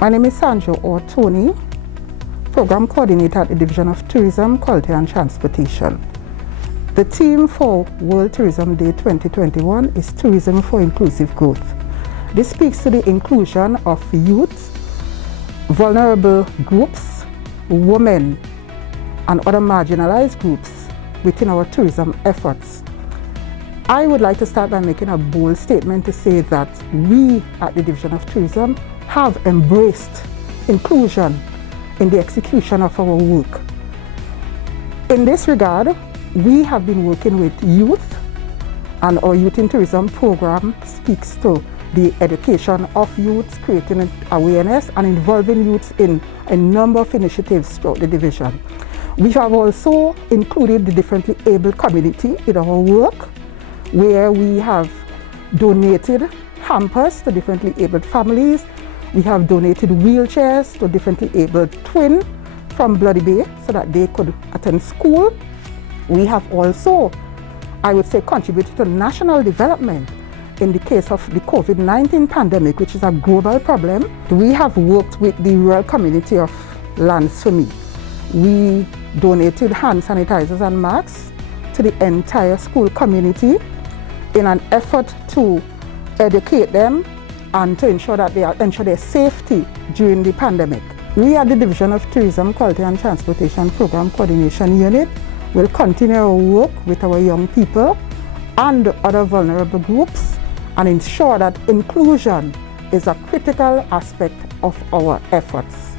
My name is Sandra Orr-Toney, Program Coordinator at the Division of Tourism, Quality and Transportation. The theme for World Tourism Day 2021 is Tourism for Inclusive Growth. This speaks to the inclusion of youth, vulnerable groups, women, and other marginalized groups within our tourism efforts. I would like to start by making a bold statement to say that we at the Division of Tourism have embraced inclusion in the execution of our work. In this regard, we have been working with youth, and our Youth in Tourism program speaks to the education of youth, creating awareness and involving youths in a number of initiatives throughout the division. We have also included the differently abled community in our work, where we have donated hampers to differently abled families. We have donated wheelchairs to differently abled twins from Bloody Bay so that they could attend school. We have also, I would say, contributed to national development in the case of the COVID-19 pandemic, which is a global problem. We have worked with the rural community of Lands for Me. We donated hand sanitizers and masks to the entire school community in an effort to educate them and to ensure that ensure their safety during the pandemic. We at the Division of Tourism, Quality and Transportation Program Coordination Unit will continue our work with our young people and other vulnerable groups and ensure that inclusion is a critical aspect of our efforts.